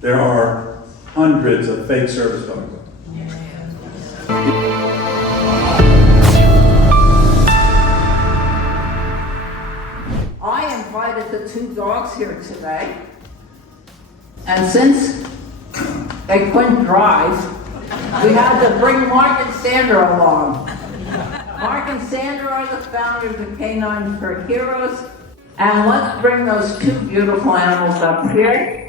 there are hundreds of fake service dogs. I invited the two dogs here today, and since they couldn't drive, we had to bring Mark and Sandra along. Mark and Sandra are the founders of Canines for Heroes, and let's bring those two beautiful animals up here.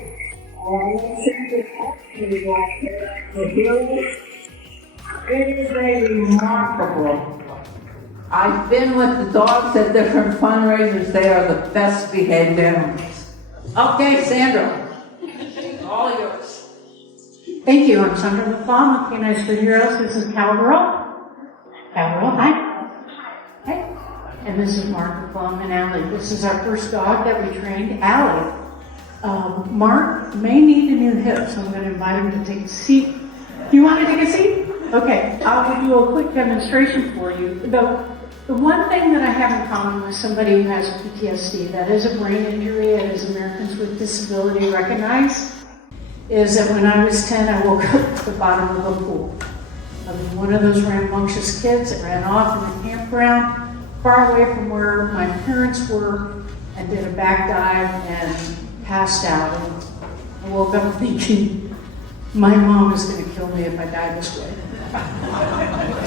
It is a remarkable. I've been with the dogs at different fundraisers. They are the best behaved animals. Okay, Sandra, all yours. Thank you. I'm Sandra LaFlamme with Canines for Heroes. This is Cowgirl. Cowgirl, hi. Hi. And this is Mark LaFlamme and Allie. This is our first dog that we trained, Allie. Mark may need a new hip, so I'm going to invite him to take a seat. Do you want to take a seat? Okay, I'll do a quick demonstration for you. The one thing that I have in common with somebody who has PTSD, that is a brain injury, as Americans with Disability recognize, is that when I was 10, I woke up at the bottom of a pool. I was one of those rambunctious kids that ran off in the campground, far away from where my parents were, and did a back dive and passed out. And I woke up thinking, my mom is going to kill me if I die this way.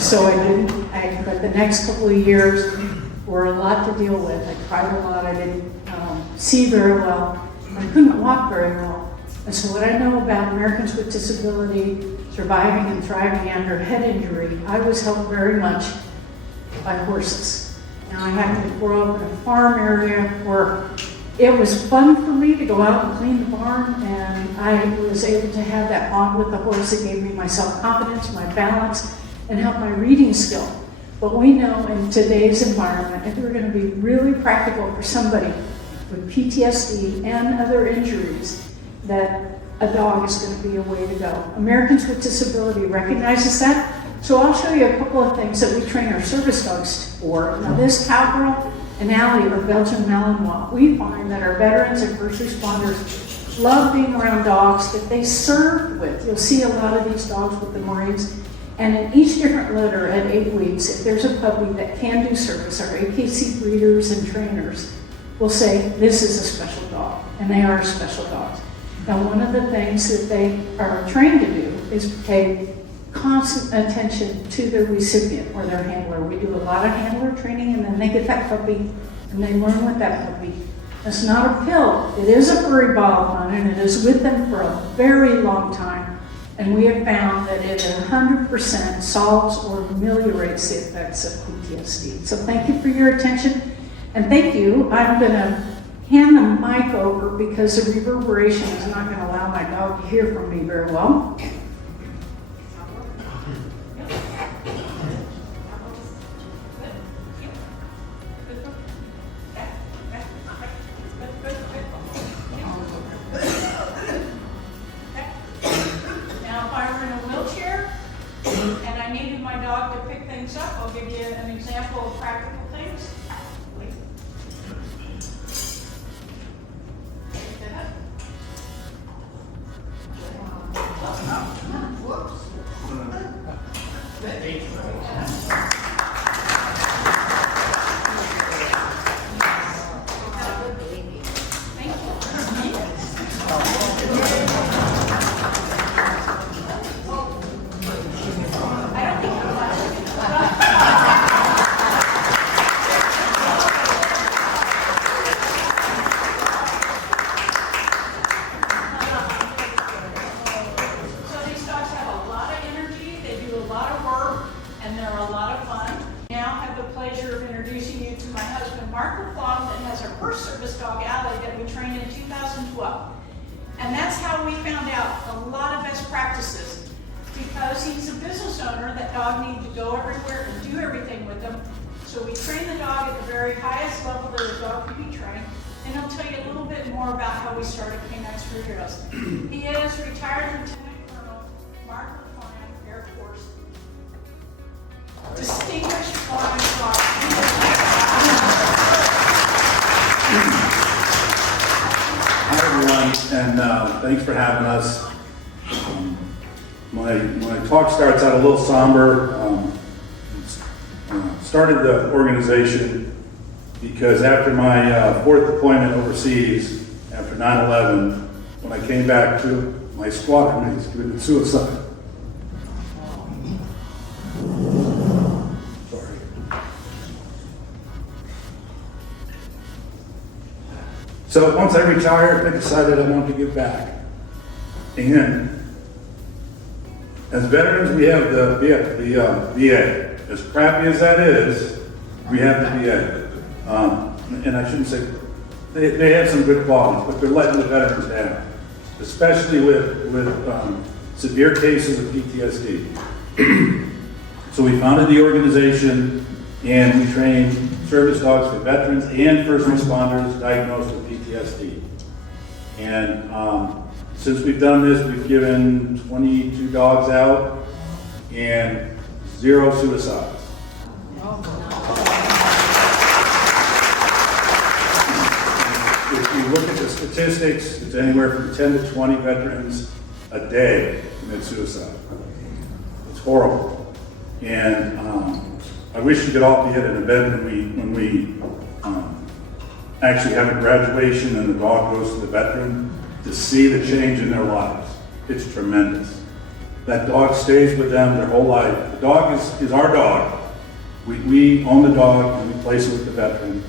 So I didn't. But the next couple of years were a lot to deal with. I cried a lot. I didn't see very well. I couldn't walk very well. And so what I know about Americans with Disability surviving and thriving under head injury, I was helped very much by horses. Now I happened to grow up in a farm area where it was fun for me to go out and clean the barn, and I was able to have that bond with the horse that gave me my self-confidence, my balance, and helped my reading skill. But we know in today's environment, if we're going to be really practical for somebody with PTSD and other injuries, that a dog is going to be a way to go. Americans with Disability recognizes that. So I'll show you a couple of things that we train our service dogs for. Now this Cowgirl and Allie are Belgian Malinois. We find that our veterans and first responders love being around dogs that they served with. You'll see a lot of these dogs with the Marines. And in each different litter at 8 weeks, if there's a puppy that can do service, our AKC breeders and trainers will say, this is a special dog, and they are special dogs. Now, one of the things that they are trained to do is pay constant attention to their recipient or their handler. We do a lot of handler training, and then they get that puppy, and they learn with that puppy. It's not a pill. It is a furry ball fun, and it is with them for a very long time. And we have found that it 100% solves or ameliorates the effects of PTSD. So thank you for your attention, and thank you. I'm going to hand the mic over because the reverberation is not going to allow my dog to hear from me very well. Now, if I were in a wheelchair and I needed my dog to pick things up, I'll give you an example of practical things. Mark LaFlamme that has our first service dog, Allie, that we trained in 2012. And that's how we found out a lot of best practices. Because he's a business owner, that dog needs to go everywhere and do everything with him. So we train the dog at the very highest level that a dog can be trained. And he'll tell you a little bit more about how we started Canines for Heroes. He is retired Lieutenant Colonel Mark LaFlamme, Air Force. Distinguished flying star. Hi everyone, and and thanks for having us. My talk starts out a little somber. Started the organization because after my fourth deployment overseas, after 9/11, when I came back to my squadron mates committed suicide. Sorry. So once I retired, I decided I wanted to give back. And as veterans, we have the VA. As crappy as that is, we have the VA. And I shouldn't say, they have some good qualities, but they're letting the veterans down, especially with severe cases of PTSD. So we founded the organization and we train service dogs for veterans and first responders diagnosed with PTSD. And since we've done this, we've given 22 dogs out and 0 suicides. If you look at the statistics, it's anywhere from 10 to 20 veterans a day commit suicide. It's horrible. And I wish you could all be at an event when we actually have a graduation and the dog goes to the veteran to see the change in their lives. It's tremendous. That dog stays with them their whole life. The dog is our dog. We own the dog and we place it with the veteran,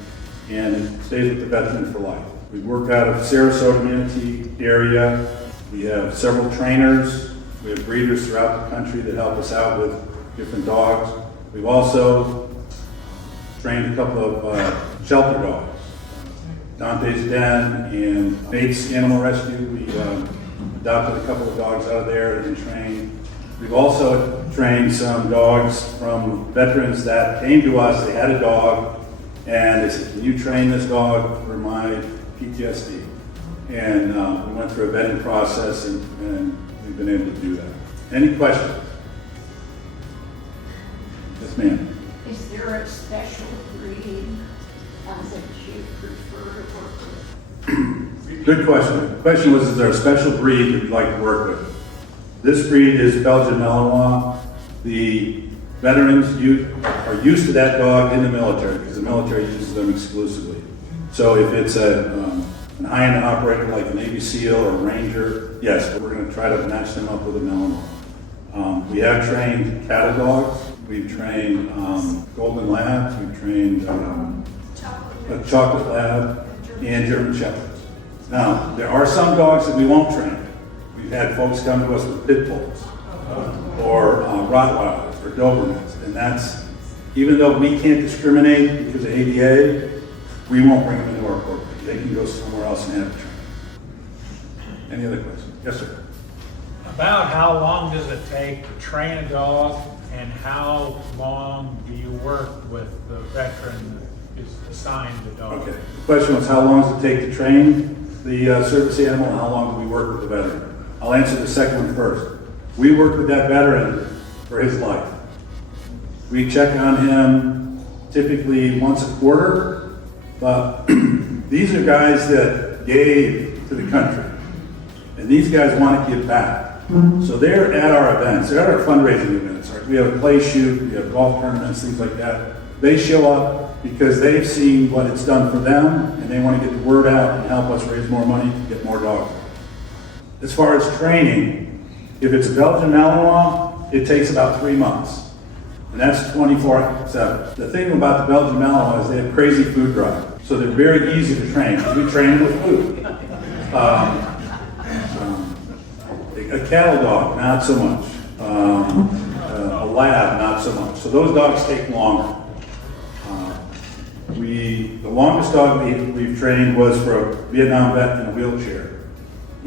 and it stays with the veteran for life. We work out of Sarasota, Manatee area. We have several trainers. We have breeders throughout the country that help us out with different dogs. We've also trained a couple of shelter dogs. Dante's Den and Bates Animal Rescue. We adopted a couple of dogs out of there and trained. We've also trained some dogs from veterans that came to us. They had a dog and they said, "Can you train this dog for my PTSD?" And we went through a vetting process and we've been able to do that. Any questions? Yes, ma'am. Is there a special breed that you prefer to work with? Good question. The question was, is there a special breed you'd like to work with? This breed is Belgian Malinois. The veterans are used to that dog in the military because the military uses them exclusively. So if it's an high-end operator like a Navy SEAL or a Ranger, yes, we're going to try to match them up with a Malinois. We have trained cattle dogs. We've trained Golden Labs. We've trained a Chocolate Lab and German Shepherds. Now, there are some dogs that we won't train. We've had folks come to us with pit bulls or Rottweilers or Dobermans, and that's, even though we can't discriminate because of ADA, we won't bring them into our program. They can go somewhere else and have it trained. Any other questions? Yes, sir. About how long does it take to train a dog, and how long do you work with the veteran that is assigned the dog? Okay. The question was, how long does it take to train the service animal, and how long do we work with the veteran? I'll answer the second one first. We work with that veteran for his life. We check on him typically once a quarter, but these are guys that gave to the country, and these guys want to give back. So they're at our events, they're at our fundraising events. We have a play shoot, we have golf tournaments, things like that. They show up because they've seen what it's done for them, and they want to get the word out and help us raise more money to get more dogs. As far as training, if it's a Belgian Malinois, it takes about 3 months. And that's 24/7. The thing about the Belgian Malinois is they have crazy food drive. So they're very easy to train. We train them with food. A cattle dog, not so much. A lab, not so much. So those dogs take longer. The longest dog we've trained was for a Vietnam vet in a wheelchair.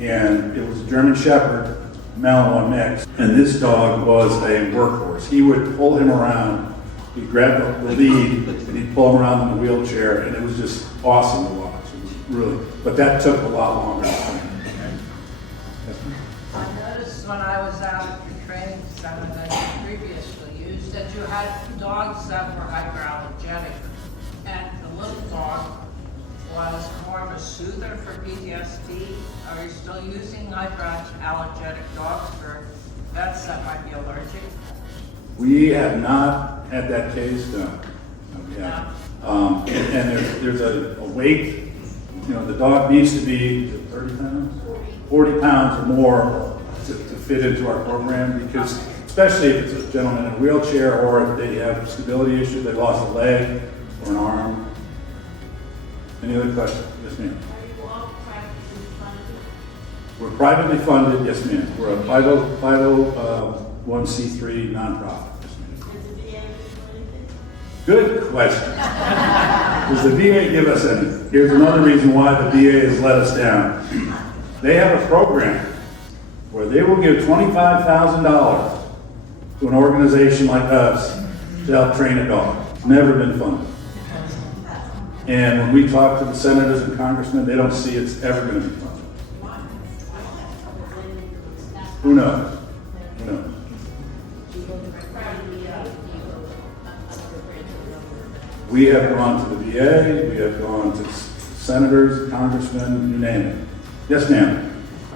And it was a German Shepherd, Malinois mix. And this dog was a workhorse. He would pull him around. He'd grab the lead and he'd pull him around in the wheelchair. And it was just awesome to watch. It was really, but that took a lot longer. I noticed when I was out for training center that you previously used that you had dogs that were hyperallergenic, and the little dog was more of a soother for PTSD? Are you still using hypoallergenic dogs for vets that might be allergic? We have not had that case, no. We haven't. And there's a weight, you know, the dog needs to be 30 pounds? 40 pounds or more to fit into our program, because especially if it's a gentleman in a wheelchair, or if they have stability issues, they lost a leg or an arm. Any other questions? Yes, ma'am. Are you all privately funded? We're privately funded, yes, ma'am. We're a 501c3 nonprofit. Yes, ma'am. Does the VA do anything? Good question. Does the VA give us any? Here's another reason why the VA has let us down. They have a program where they will give $25,000 to an organization like us to help train a dog. Never been funded. And when we talk to the senators and congressmen, they don't see it's ever going to be funded. Who knows? Who knows? We have gone to the VA, we have gone to senators, congressmen, you name it. Yes, ma'am.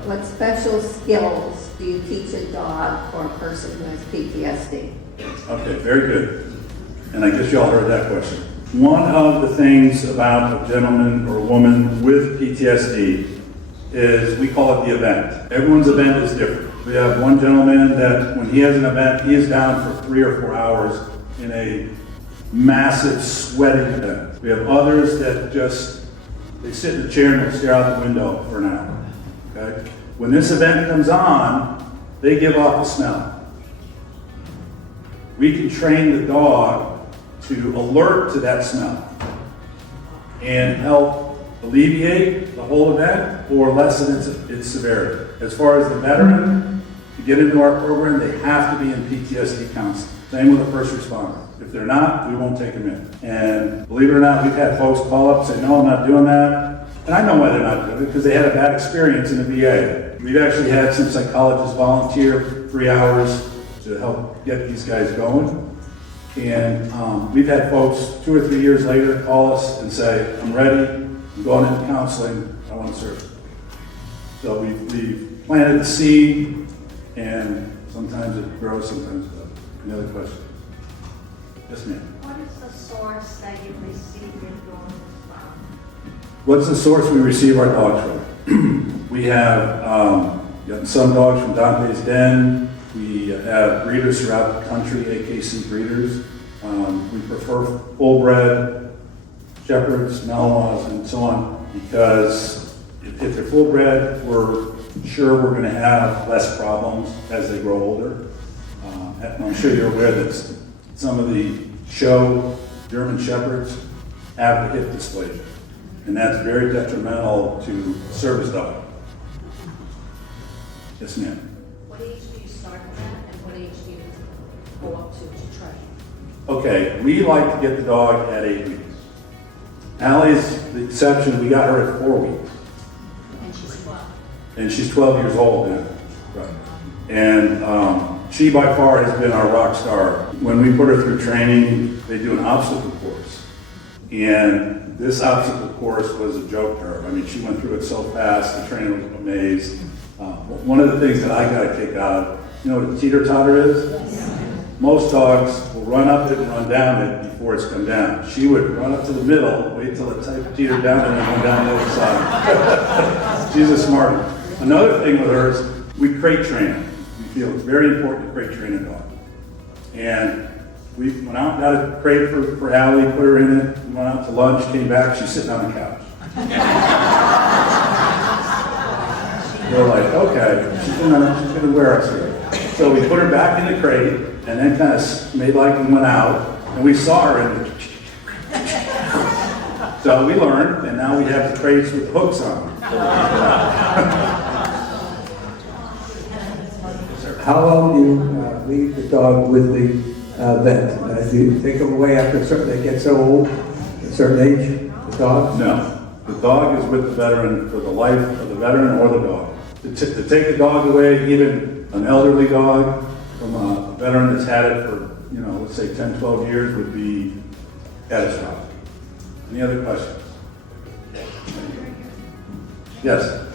What special skills do you teach a dog or a person who has PTSD? Okay, very good. And I guess y'all heard that question. One of the things about a gentleman or a woman with PTSD is we call it the event. Everyone's event is different. We have one gentleman that when he has an event, he is down for 3 or 4 hours in a massive sweating event. We have others that just, they sit in a chair and they stare out the window for an hour. Okay? When this event comes on, they give off a smell. We can train the dog to alert to that smell and help alleviate the whole event or lessen its severity. As far as the veteran, to get into our program, they have to be in PTSD counseling. Same with a first responder. If they're not, we won't take them in. And believe it or not, we've had folks call up and say, no, I'm not doing that. And I know why they're not doing it, because they had a bad experience in the VA. We've actually had some psychologists volunteer 3 hours to help get these guys going. And we've had folks 2 or 3 years later call us and say, I'm ready, I'm going into counseling, I want to serve. So we've planted the seed, and sometimes it grows, sometimes it doesn't. Any other questions? Yes, ma'am. What is the source that you receive your dogs from? What's the source we receive our dogs from? We have gotten some dogs from Dante's Den. We have breeders throughout the country, AKC breeders. We prefer full-bred shepherds, Malinois, and so on, because if they're full-bred, we're sure we're going to have less problems as they grow older. I'm sure you're aware that some of the show German shepherds have the hip dysplasia, and that's very detrimental to a service dog. Yes, ma'am. What age do you start at, and what age do you go up to train? Okay, we like to get the dog at 8 weeks. Allie's the exception. We got her at 4 weeks. And she's 12. And she's 12 years old now. Right. And she by far has been our rock star. When we put her through training, they do an obstacle course. And this obstacle course was a joke to her. I mean, she went through it so fast, the trainer was amazed. One of the things that I got a kick out of, you know what a teeter-totter is? Yes. Most dogs will run up it and run down it before it's come down. She would run up to the middle, wait till it teetered down, and then run down the other side. She's a smart one. Another thing with her is we crate train her. We feel it's very important to crate train a dog. And we went out and got a crate for Allie, put her in it, we went out to lunch, came back, she's sitting on the couch. We're like, okay, she's gonna wear us here. So we put her back in the crate, and then kind of made like we went out, and we saw her in the so we learned, and now we have the crates with hooks on them. How long do you leave the dog with the vet? Do you take them away after they get so old, a certain age, the dog? No, the dog is with the veteran for the life of the veteran or the dog. To take the dog away, even an elderly dog from a veteran that's had it for, let's say 10, 12 years would be catastrophic. Any other questions? Yes.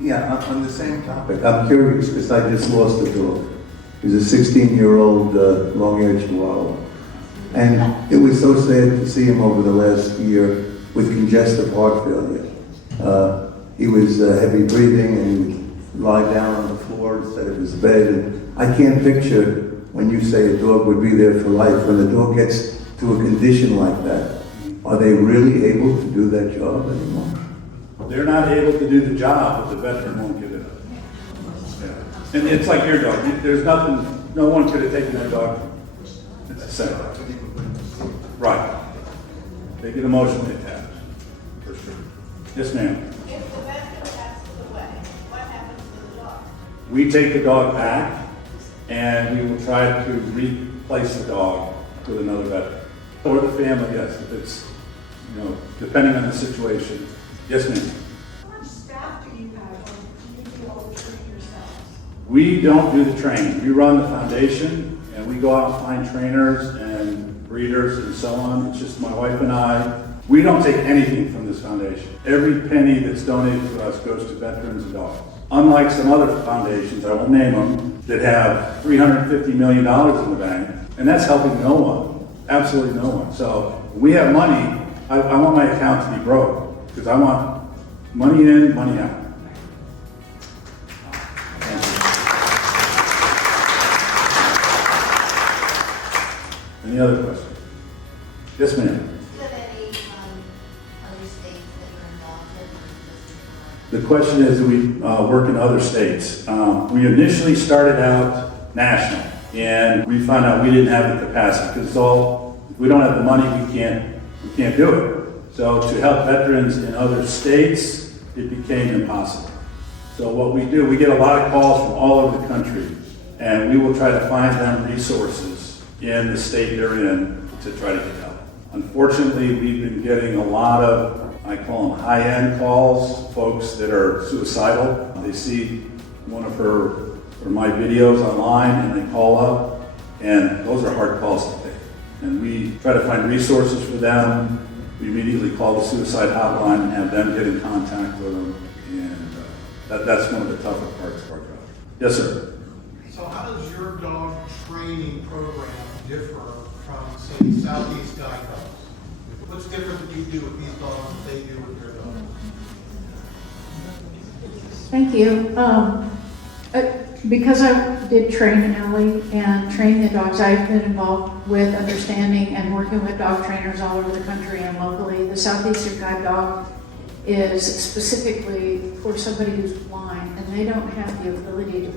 Yeah, on the same topic, I'm curious because I just lost a dog. He was a 16-year-old long-haired Chihuahua. And it was so sad to see him over the last year with congestive heart failure. He was heavy breathing and he would lie down on the floor instead of his bed. And I can't picture when you say a dog would be there for life. When the dog gets to a condition like that, are they really able to do that job anymore? They're not able to do the job, but the veteran won't give it up. Yeah. And it's like your dog. There's nothing, no one could have taken that dog. It's the same. Right. They get emotionally attached, for sure. Yes, ma'am. If the veteran passes away, what happens to the dog? We take the dog back and we will try to replace the dog with another veteran. Or the family, yes, if it's, depending on the situation. Yes, ma'am. How much staff do you have, or do you do all the training yourselves? We don't do the training. We run the foundation and we go out and find trainers and breeders and so on. It's just my wife and I. We don't take anything from this foundation. Every penny that's donated to us goes to veterans and dogs. Unlike some other foundations, I won't name them, that have $350 million in the bank, and that's helping no one, absolutely no one. So when we have money, I want my account to be broke, because I want money in, money out. Any other questions? Yes, ma'am. Do you have any other states that you're involved in, or just The question is, do we work in other states? We initially started out national, and we found out we didn't have the capacity, because if we don't have the money, we can't do it. So to help veterans in other states, it became impossible. So what we do, we get a lot of calls from all over the country, and we will try to find them resources in the state they're in to try to get help. Unfortunately, we've been getting a lot of, I call them high-end calls, folks that are suicidal. They see one of my videos online and they call up, and those are hard calls to take. And we try to find resources for them. We immediately call the suicide hotline and have them get in contact with them. And that's one of the tougher parts of our job. Yes, sir. So how does your dog training program differ from, say, Southeast Guide Dogs? What's different that you do with these dogs that they do with their dogs? Thank you. Because I did train in Ellie and train the dogs, I've been involved with understanding and working with dog trainers all over the country and locally. The Southeastern Guide Dog is specifically for somebody who's blind, and they don't have the ability to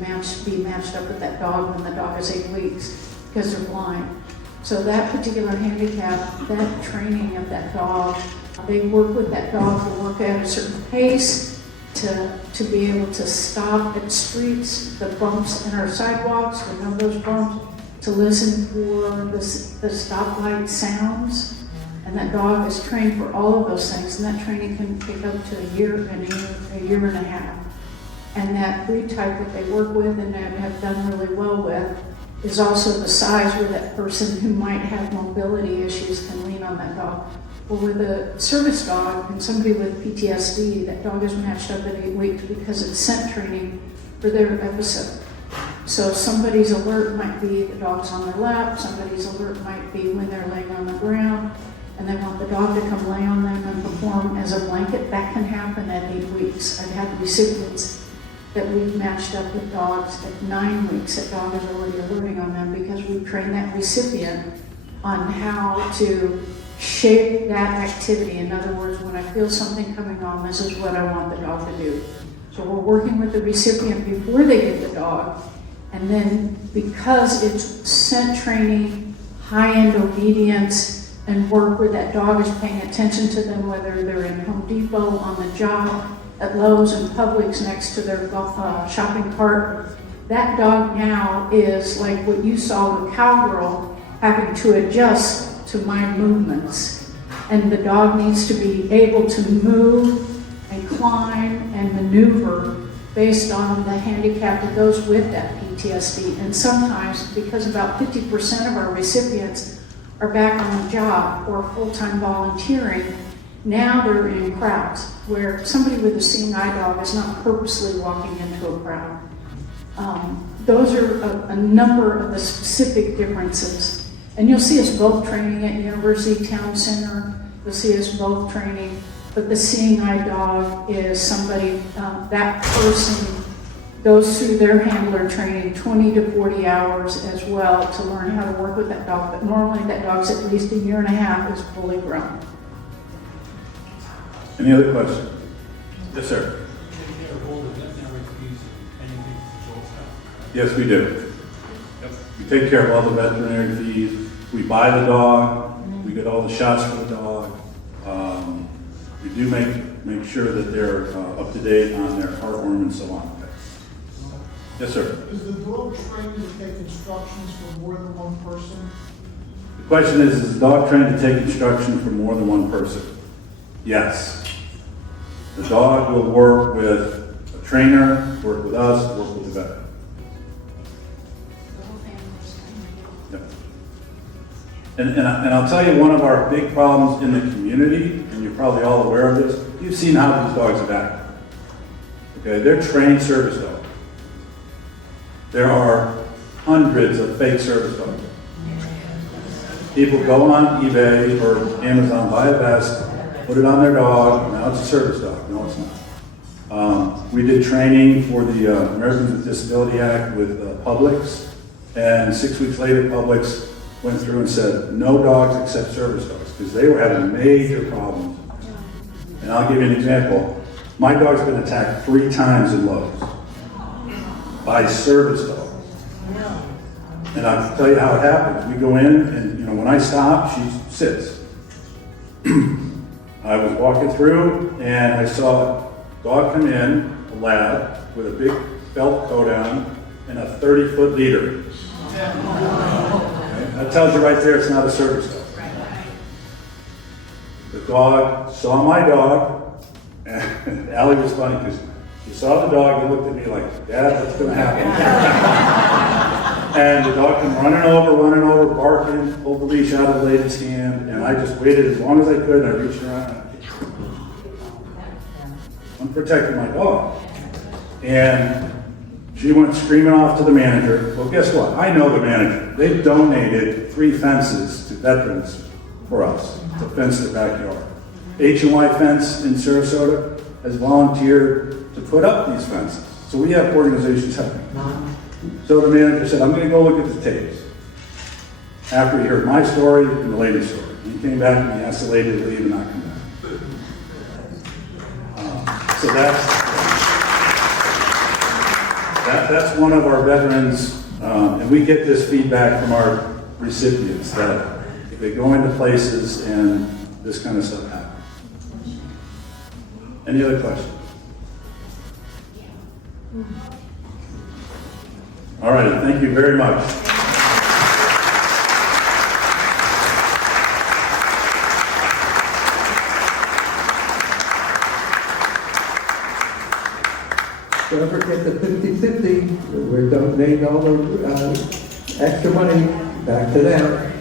be matched up with that dog when the dog is 8 weeks because they're blind. So that particular handicap, that training of that dog, they work with that dog to work at a certain pace, to be able to stop at streets, the bumps in our sidewalks, to know those bumps, to listen for the stoplight sounds. And that dog is trained for all of those things, and that training can take up to a year and a half. And that breed type that they work with and that have done really well with is also the size where that person who might have mobility issues can lean on that dog. Well, with a service dog and somebody with PTSD, that dog is matched up at 8 weeks because it's scent training for their episode. So somebody's alert might be the dog's on their lap, somebody's alert might be when they're laying on the ground, and they want the dog to come lay on them and perform as a blanket. That can happen at 8 weeks. I've had recipients that we've matched up with dogs at 9 weeks. That dog is already alerting on them because we've trained that recipient on how to shape that activity. In other words, when I feel something coming on, this is what I want the dog to do. So we're working with the recipient before they get the dog, and then because it's scent training, high-end obedience, and work where that dog is paying attention to them, whether they're in Home Depot, on the job, at Lowe's and Publix next to their shopping cart, that dog now is like what you saw with Cowgirl, having to adjust to my movements. And the dog needs to be able to move and climb and maneuver based on the handicap that goes with that PTSD. And sometimes, because about 50% of our recipients are back on the job or full-time volunteering, Now they're in crowds, where somebody with a seeing eye dog is not purposely walking into a crowd. Those are a number of the specific differences. And you'll see us both training at University Town Center. You'll see us both training. But the seeing eye dog is somebody, that person goes through their handler training 20 to 40 hours as well to learn how to work with that dog. But normally that dog's at least 1.5 years is fully grown. Any other questions? Yes, sir. Yes, we do. We take care of all the veterinary fees. We buy the dog. We get all the shots for the dog. We do make sure that they're up to date on their heartworm and so on. Yes, sir. Is the dog trained to take instructions from more than one person? The question is the dog trained to take instruction from more than one person? Yes. The dog will work with a trainer, work with us, work with the vet. Yep. And I'll tell you one of our big problems in the community, and you're probably all aware of this, you've seen how these dogs have acted. Okay, they're trained service dogs. There are hundreds of fake service dogs. People go on eBay or Amazon, buy a vest, put it on their dog, now it's a service dog. No, it's not. We did training for the Americans with Disability Act with Publix, and 6 weeks later, Publix went through and said, no dogs except service dogs, because they were having major problems. And I'll give you an example. My dog's been attacked 3 times in Lowe's by service dogs. And I'll tell you how it happens. We go in, and when I stop, she sits. I was walking through, and I saw a dog come in, a lab, with a big felt coat on, and a 30-foot leader. Okay? That tells you right there it's not a service dog. The dog saw my dog, and Allie was funny because he saw the dog, he looked at me like, Dad, what's going to happen? And the dog came running over, barking, pulled the leash out of the lady's hand, and I just waited as long as I could, and I reached around. I'm protecting my dog. And she went screaming off to the manager. Well, guess what? I know the manager. They've donated 3 fences to veterans for us to fence their backyard. H&Y Fence in Sarasota has volunteered to put up these fences. So we have organizations helping. So the manager said, I'm going to go look at the tapes. After he heard my story and the lady's story. He came back and he asked the lady to leave and not come back. So that's one of our veterans, and we get this feedback from our recipients that they go into places and this kind of stuff happens. Any other questions? All right, thank you very much. Don't forget the 50-50, we're donating all the extra money back to them.